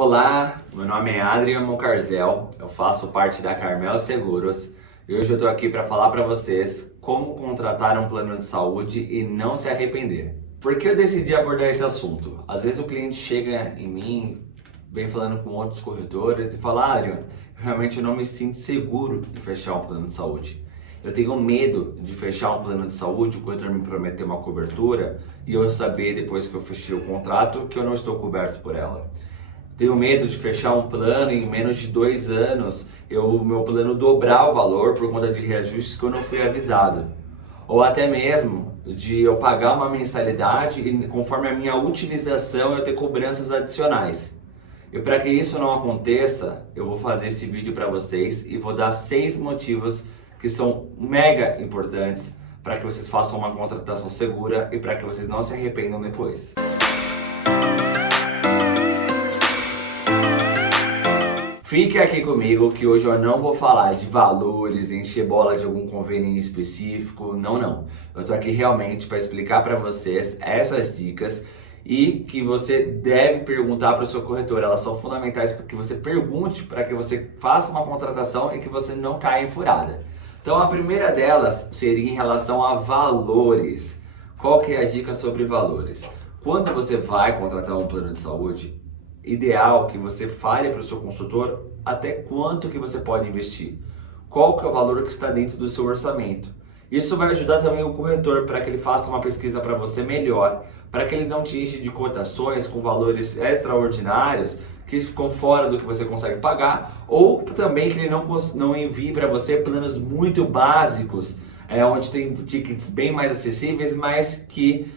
Olá, meu nome é Adrian Moncarzel, eu faço parte da Carmel Seguros e hoje eu estou aqui para falar para vocês como contratar um plano de saúde e não se arrepender. Por que eu decidi abordar esse assunto? Às vezes o cliente chega em mim, vem falando com outros corretores e fala: Adrian, realmente eu não me sinto seguro em fechar um plano de saúde. Eu tenho medo de fechar um plano de saúde, o corretor me prometer uma cobertura e eu saber depois que eu fechei o contrato que eu não estou coberto por ela. Tenho medo de fechar um plano e em menos de 2 anos o meu plano dobrar o valor por conta de reajustes que eu não fui avisado. Ou até mesmo de eu pagar uma mensalidade e conforme a minha utilização eu ter cobranças adicionais. E para que isso não aconteça, eu vou fazer esse vídeo para vocês e vou dar 6 motivos que são mega importantes para que vocês façam uma contratação segura e para que vocês não se arrependam depois. Fique aqui comigo que hoje eu não vou falar de valores, encher bola de algum convênio específico, não. Eu tô aqui realmente para explicar para vocês essas dicas e que você deve perguntar para o seu corretor. Elas são fundamentais para que você pergunte, para que você faça uma contratação e que você não caia em furada. Então a primeira delas seria em relação a valores. Qual que é a dica sobre valores? Quando você vai contratar um plano de saúde, ideal que você fale para o seu consultor até quanto que você pode investir. Qual que é o valor que está dentro do seu orçamento. Isso vai ajudar também o corretor para que ele faça uma pesquisa para você melhor, para que ele não te enche de cotações com valores extraordinários que ficam fora do que você consegue pagar, ou também que ele não envie para você planos muito básicos, onde tem tickets bem mais acessíveis, mas que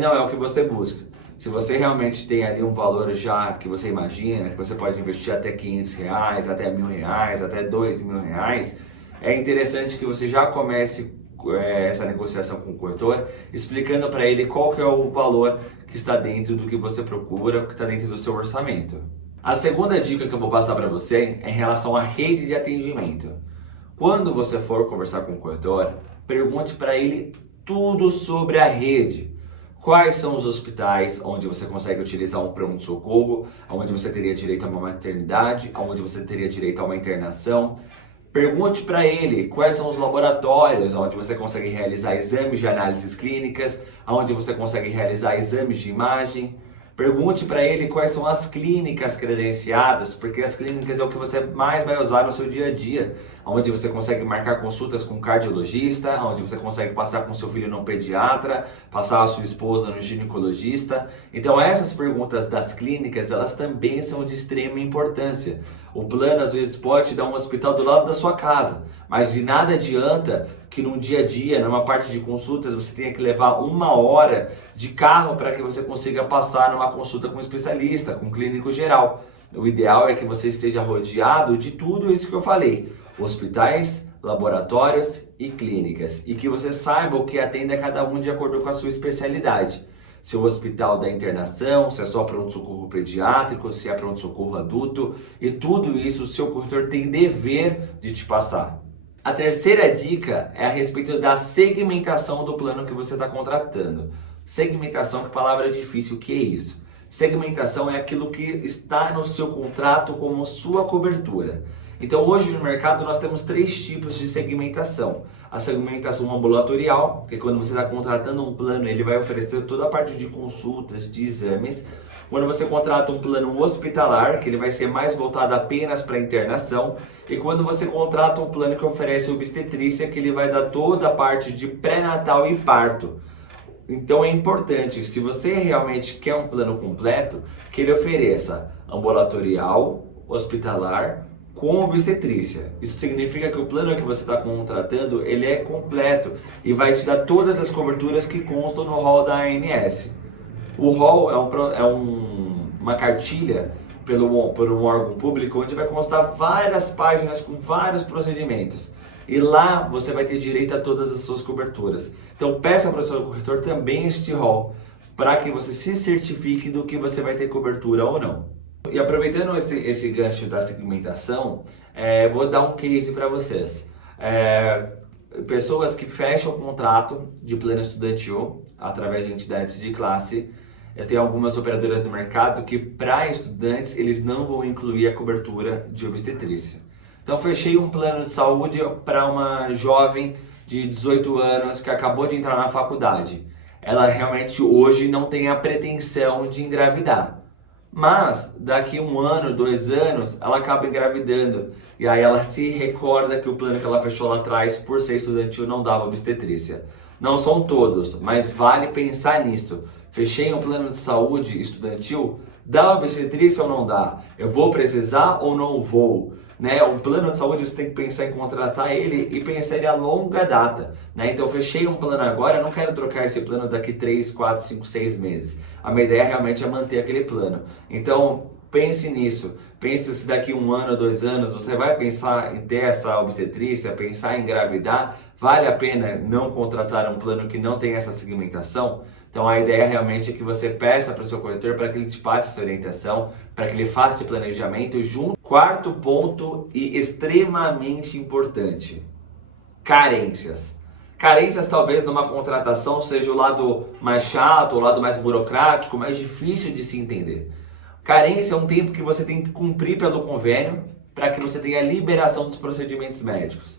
não é o que você busca. Se você realmente tem ali um valor já que você imagina, que você pode investir até R$500, até R$1.000, até R$2.000, é interessante que você já comece essa negociação com o corretor, explicando para ele qual que é o valor que está dentro do que você procura, que está dentro do seu orçamento. A segunda dica que eu vou passar para você é em relação à rede de atendimento. Quando você for conversar com o corretor, pergunte para ele tudo sobre a rede. Quais são os hospitais onde você consegue utilizar um pronto-socorro, onde você teria direito a uma maternidade, onde você teria direito a uma internação. Pergunte para ele quais são os laboratórios onde você consegue realizar exames de análises clínicas, onde você consegue realizar exames de imagem. Pergunte para ele quais são as clínicas credenciadas, porque as clínicas é o que você mais vai usar no seu dia a dia, onde você consegue marcar consultas com cardiologista, onde você consegue passar com seu filho no pediatra, passar a sua esposa no ginecologista. Então essas perguntas das clínicas, elas também são de extrema importância. O plano às vezes pode te dar um hospital do lado da sua casa, mas de nada adianta que num dia a dia, numa parte de consultas, você tenha que levar 1 hora de carro para que você consiga passar numa consulta com um especialista, com um clínico geral. O ideal é que você esteja rodeado de tudo isso que eu falei: hospitais, laboratórios e clínicas, e que você saiba o que atende a cada um de acordo com a sua especialidade. Se o hospital da internação, se é só pronto-socorro pediátrico, se é pronto-socorro adulto, e tudo isso o seu corretor tem dever de te passar. A terceira dica é a respeito da segmentação do plano que você está contratando. Segmentação, que palavra difícil, o que é isso? Segmentação é aquilo que está no seu contrato como sua cobertura. Então hoje no mercado nós temos 3 tipos de segmentação. A segmentação ambulatorial, que é quando você está contratando um plano, ele vai oferecer toda a parte de consultas, de exames. Quando você contrata um plano hospitalar, que ele vai ser mais voltado apenas para internação. E quando você contrata um plano que oferece obstetrícia, que ele vai dar toda a parte de pré-natal e parto. Então é importante, se você realmente quer um plano completo, que ele ofereça ambulatorial, hospitalar, com obstetrícia. Isso significa que o plano que você está contratando, ele é completo e vai te dar todas as coberturas que constam no rol da ANS. O rol é uma cartilha por um órgão público onde vai constar várias páginas com vários procedimentos. E lá você vai ter direito a todas as suas coberturas. Então peça para o seu corretor também este rol, para que você se certifique do que você vai ter cobertura ou não. E aproveitando esse gancho da segmentação, vou dar um case para vocês. Pessoas que fecham o contrato de plano estudantil através de entidades de classe, eu tenho algumas operadoras no mercado que para estudantes eles não vão incluir a cobertura de obstetrícia. Então fechei um plano de saúde para uma jovem de 18 anos que acabou de entrar na faculdade. Ela realmente hoje não tem a pretensão de engravidar. Mas daqui 1 ano, 2 anos, ela acaba engravidando. E aí ela se recorda que o plano que ela fechou lá atrás, por ser estudantil, não dava obstetrícia. Não são todos, mas vale pensar nisso. Fechei um plano de saúde estudantil, dá obstetrícia ou não dá? Eu vou precisar ou não vou? Né? O plano de saúde você tem que pensar em contratar ele e pensar ele a longa data. Né? Então eu fechei um plano agora, eu não quero trocar esse plano daqui 3, 4, 5, 6 meses. A minha ideia realmente é manter aquele plano. Então pense nisso. Pense se daqui 1 ano, 2 anos você vai pensar em ter essa obstetrícia, pensar em engravidar. Vale a pena não contratar um plano que não tem essa segmentação? Então a ideia realmente é que você peça para o seu corretor para que ele te passe essa orientação, para que ele faça esse planejamento junto. Quarto ponto e extremamente importante: carências. Carências talvez numa contratação seja o lado mais chato, o lado mais burocrático, mais difícil de se entender. Carência é um tempo que você tem que cumprir pelo convênio para que você tenha a liberação dos procedimentos médicos.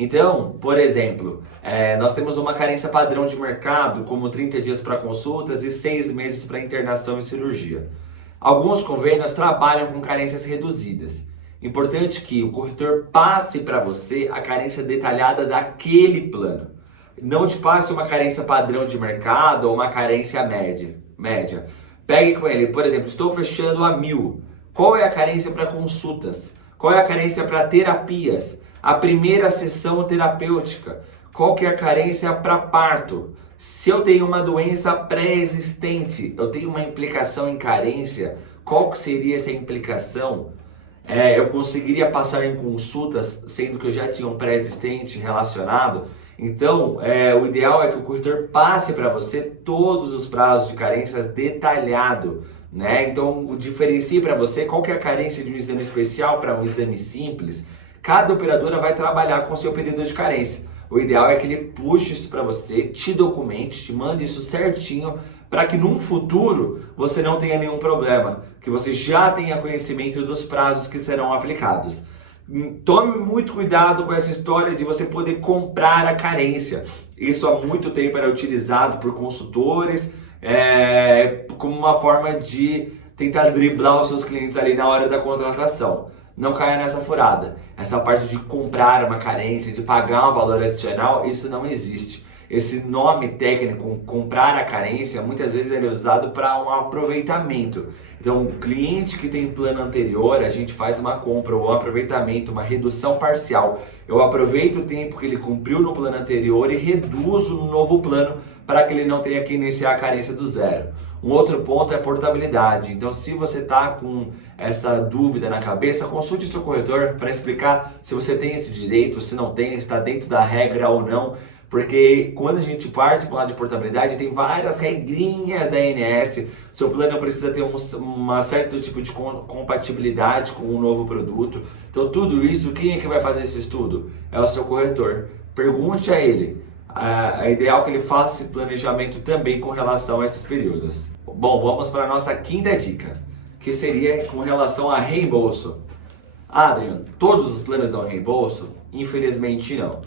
Então, por exemplo, nós temos uma carência padrão de mercado, como 30 dias para consultas e 6 meses para internação e cirurgia. Alguns convênios trabalham com carências reduzidas. Importante que o corretor passe para você a carência detalhada daquele plano. Não te passe uma carência padrão de mercado ou uma carência média. Pegue com ele, por exemplo, estou fechando a 1.000. Qual é a carência para consultas? Qual é a carência para terapias? A primeira sessão terapêutica? Qual que é a carência para parto? Se eu tenho uma doença pré-existente, eu tenho uma implicação em carência, qual que seria essa implicação? Eu conseguiria passar em consultas, sendo que eu já tinha um pré-existente relacionado? Então, o ideal é que o corretor passe para você todos os prazos de carências detalhado, né? Então, diferencie para você qual que é a carência de um exame especial para um exame simples. Cada operadora vai trabalhar com seu período de carência. O ideal é que ele puxe isso para você, te documente, te mande isso certinho, para que num futuro você não tenha nenhum problema, que você já tenha conhecimento dos prazos que serão aplicados. Tome muito cuidado com essa história de você poder comprar a carência. Isso há muito tempo era utilizado por consultores como uma forma de tentar driblar os seus clientes ali na hora da contratação. Não caia nessa furada. Essa parte de comprar uma carência, de pagar um valor adicional, isso não existe. Esse nome técnico, comprar a carência, muitas vezes ele é usado para um aproveitamento. Então, o cliente que tem plano anterior, a gente faz uma compra ou um aproveitamento, uma redução parcial. Eu aproveito o tempo que ele cumpriu no plano anterior e reduzo no novo plano para que ele não tenha que iniciar a carência do zero. Um outro ponto é a portabilidade. Então, se você está com essa dúvida na cabeça, consulte o seu corretor para explicar se você tem esse direito, se não tem, se está dentro da regra ou não. Porque quando a gente parte para o lado de portabilidade, tem várias regrinhas da ANS. Seu plano precisa ter um certo tipo de compatibilidade com um novo produto. Então tudo isso, quem é que vai fazer esse estudo? É o seu corretor. Pergunte a ele. É ideal que ele faça esse planejamento também com relação a esses períodos. Bom, vamos para a nossa quinta dica, que seria com relação a reembolso. Adrian, todos os planos dão reembolso? Infelizmente não.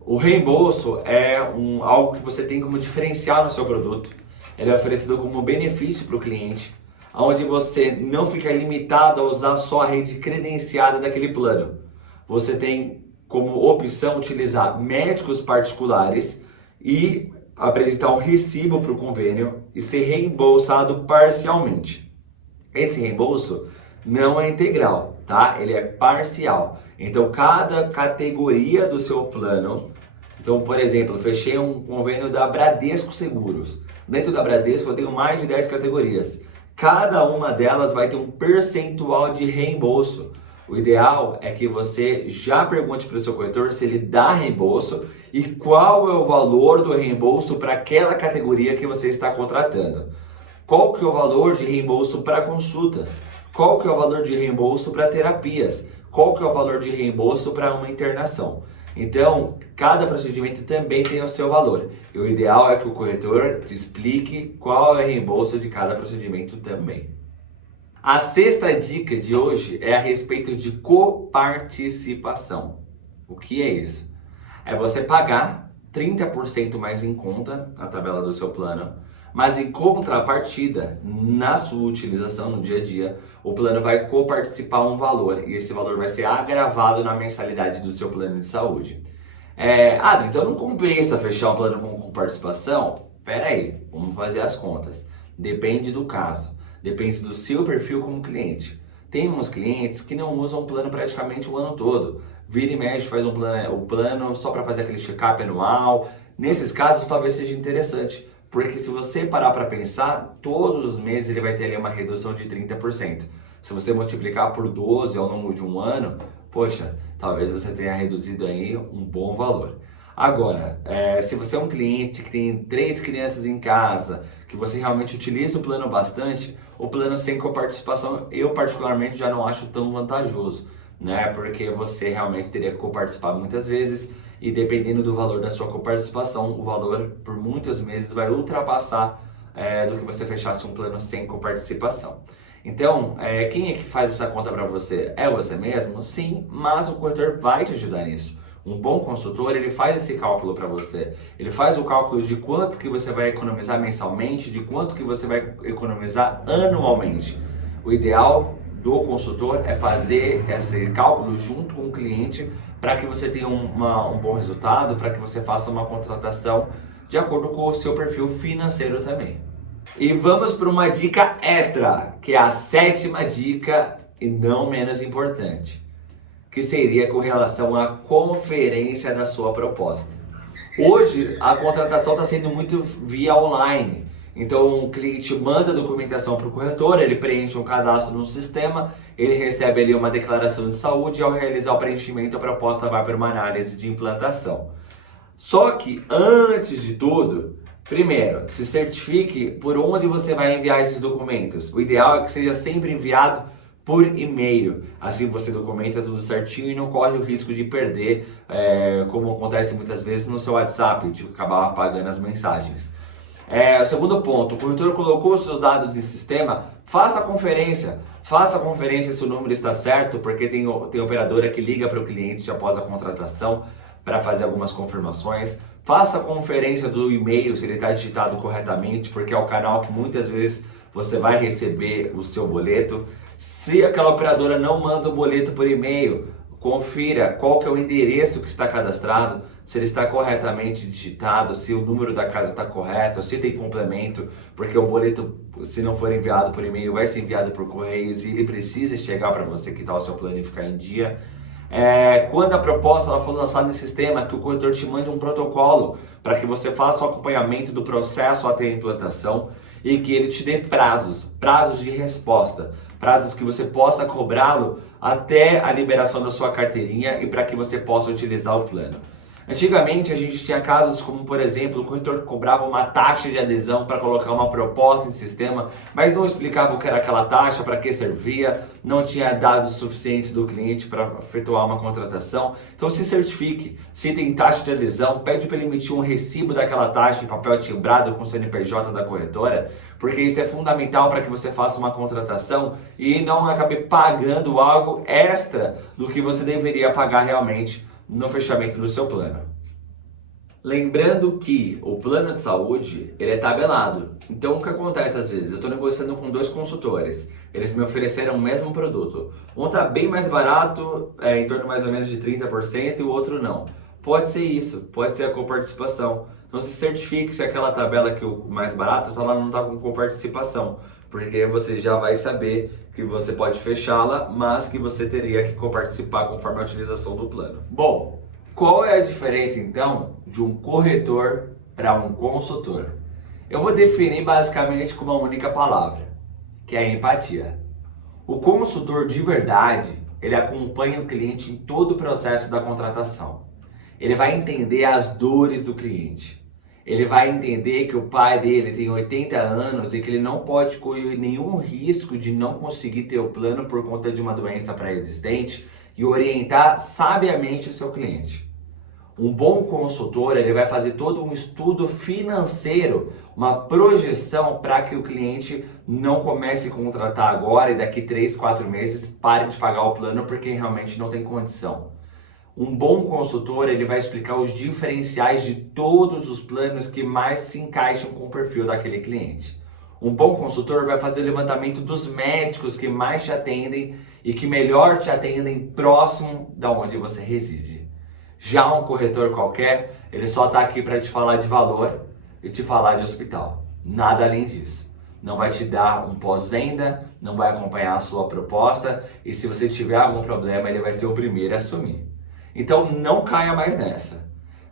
O reembolso é algo que você tem como diferencial no seu produto. Ele é oferecido como benefício para o cliente, onde você não fica limitado a usar só a rede credenciada daquele plano. Você tem como opção utilizar médicos particulares e apresentar um recibo para o convênio e ser reembolsado parcialmente. Esse reembolso não é integral, tá? Ele é parcial. Então, cada categoria do seu plano, então, por exemplo, fechei um convênio da Bradesco Seguros. Dentro da Bradesco eu tenho mais de 10 categorias. Cada uma delas vai ter um percentual de reembolso. O ideal é que você já pergunte para o seu corretor se ele dá reembolso e qual é o valor do reembolso para aquela categoria que você está contratando. Qual que é o valor de reembolso para consultas? Qual que é o valor de reembolso para terapias? Qual que é o valor de reembolso para uma internação? Então, cada procedimento também tem o seu valor. E o ideal é que o corretor te explique qual é o reembolso de cada procedimento também. A sexta dica de hoje é a respeito de coparticipação. O que é isso? É você pagar 30% mais em conta na tabela do seu plano, mas em contrapartida, na sua utilização no dia a dia, o plano vai coparticipar um valor e esse valor vai ser agravado na mensalidade do seu plano de saúde. Adri, então não compensa fechar um plano com coparticipação? Pera aí, vamos fazer as contas. Depende do caso. Depende do seu perfil como cliente. Tem uns clientes que não usam o plano praticamente o ano todo. Vira e mexe, faz o plano só para fazer aquele check-up anual. Nesses casos, talvez seja interessante. Porque se você parar para pensar, todos os meses ele vai ter ali uma redução de 30%. Se você multiplicar por 12 ao longo de um ano, poxa, talvez você tenha reduzido aí um bom valor. Agora, se você é um cliente que tem 3 crianças em casa, que você realmente utiliza o plano bastante, o plano sem coparticipação eu particularmente já não acho tão vantajoso, né? Porque você realmente teria que coparticipar muitas vezes e dependendo do valor da sua coparticipação, o valor por muitos meses vai ultrapassar do que você fechasse um plano sem coparticipação. Então, quem é que faz essa conta para você? É você mesmo? Sim, mas o corretor vai te ajudar nisso. Um bom consultor, ele faz esse cálculo para você. Ele faz o cálculo de quanto que você vai economizar mensalmente, de quanto que você vai economizar anualmente. O ideal do consultor é fazer esse cálculo junto com o cliente para que você tenha um bom resultado, para que você faça uma contratação de acordo com o seu perfil financeiro também. E vamos para uma dica extra, que é a sétima dica e não menos importante, que seria com relação à conferência da sua proposta. Hoje, a contratação está sendo muito via online. Então, o cliente manda a documentação para o corretor, ele preenche um cadastro no sistema, ele recebe ali uma declaração de saúde e ao realizar o preenchimento, a proposta vai para uma análise de implantação. Só que, antes de tudo, primeiro, se certifique por onde você vai enviar esses documentos. O ideal é que seja sempre enviado por e-mail. Assim você documenta tudo certinho e não corre o risco de perder, como acontece muitas vezes no seu WhatsApp, de acabar apagando as mensagens. O segundo ponto, o corretor colocou os seus dados em sistema, faça a conferência. Faça a conferência se o número está certo, porque tem operadora que liga para o cliente após a contratação para fazer algumas confirmações. Faça a conferência do e-mail se ele está digitado corretamente, porque é o canal que muitas vezes você vai receber o seu boleto. Se aquela operadora não manda o boleto por e-mail, confira qual que é o endereço que está cadastrado, se ele está corretamente digitado, se o número da casa está correto, se tem complemento, porque o boleto, se não for enviado por e-mail, vai ser enviado por correios e ele precisa chegar para você quitar o seu plano e ficar em dia. Quando a proposta ela for lançada no sistema, que o corretor te mande um protocolo para que você faça o acompanhamento do processo até a implantação e que ele te dê prazos de resposta, prazos que você possa cobrá-lo até a liberação da sua carteirinha e para que você possa utilizar o plano. Antigamente a gente tinha casos como, por exemplo, o corretor cobrava uma taxa de adesão para colocar uma proposta em sistema, mas não explicava o que era aquela taxa, para que servia, não tinha dados suficientes do cliente para efetuar uma contratação. Então se certifique, se tem taxa de adesão, pede para ele emitir um recibo daquela taxa em papel timbrado com o CNPJ da corretora, porque isso é fundamental para que você faça uma contratação e não acabe pagando algo extra do que você deveria pagar realmente no fechamento do seu plano. Lembrando que o plano de saúde, ele é tabelado. Então o que acontece às vezes? Eu estou negociando com 2 consultores, eles me ofereceram o mesmo produto. Um está bem mais barato, em torno mais ou menos de 30%, e o outro não. Pode ser isso, pode ser a coparticipação. Então se certifique se aquela tabela que o mais barato, se ela não está com coparticipação, porque você já vai saber que você pode fechá-la, mas que você teria que coparticipar conforme a utilização do plano. Bom, qual é a diferença então de um corretor para um consultor? Eu vou definir basicamente com uma única palavra, que é a empatia. O consultor de verdade, ele acompanha o cliente em todo o processo da contratação. Ele vai entender as dores do cliente. Ele vai entender que o pai dele tem 80 anos e que ele não pode correr nenhum risco de não conseguir ter o plano por conta de uma doença pré-existente e orientar sabiamente o seu cliente. Um bom consultor, ele vai fazer todo um estudo financeiro, uma projeção para que o cliente não comece a contratar agora e daqui 3, 4 meses pare de pagar o plano porque realmente não tem condição. Um bom consultor, ele vai explicar os diferenciais de todos os planos que mais se encaixam com o perfil daquele cliente. Um bom consultor vai fazer o levantamento dos médicos que mais te atendem e que melhor te atendem próximo da onde você reside. Já um corretor qualquer, ele só está aqui para te falar de valor e te falar de hospital. Nada além disso. Não vai te dar um pós-venda, não vai acompanhar a sua proposta e se você tiver algum problema, ele vai ser o primeiro a assumir. Então não caia mais nessa.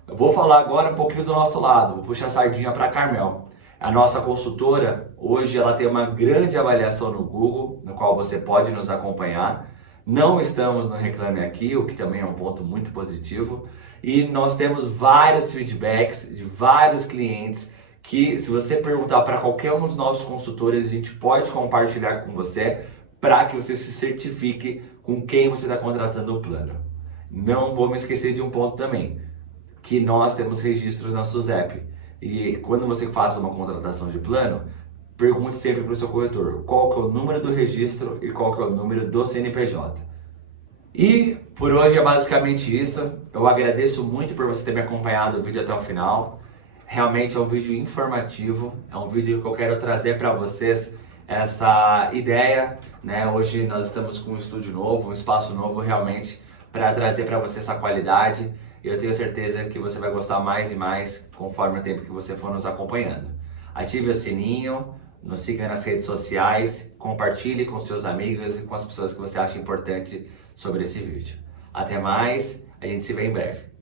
Eu vou falar agora um pouquinho do nosso lado, vou puxar a sardinha para a Carmel. A nossa consultora, hoje ela tem uma grande avaliação no Google, no qual você pode nos acompanhar. Não estamos no Reclame Aqui, o que também é um ponto muito positivo. E nós temos vários feedbacks de vários clientes que, se você perguntar para qualquer um dos nossos consultores, a gente pode compartilhar com você para que você se certifique com quem você está contratando o plano. Não vou me esquecer de um ponto também, que nós temos registros na SUSEP. E quando você faz uma contratação de plano, pergunte sempre para o seu corretor qual que é o número do registro e qual que é o número do CNPJ. E por hoje é basicamente isso. Eu agradeço muito por você ter me acompanhado o vídeo até o final. Realmente é um vídeo informativo, é um vídeo que eu quero trazer para vocês essa ideia, né? Hoje nós estamos com um estúdio novo, um espaço novo realmente para trazer para você essa qualidade. E eu tenho certeza que você vai gostar mais e mais conforme o tempo que você for nos acompanhando. Ative o sininho, nos siga nas redes sociais, compartilhe com seus amigos e com as pessoas que você acha importante sobre esse vídeo. Até mais, a gente se vê em breve.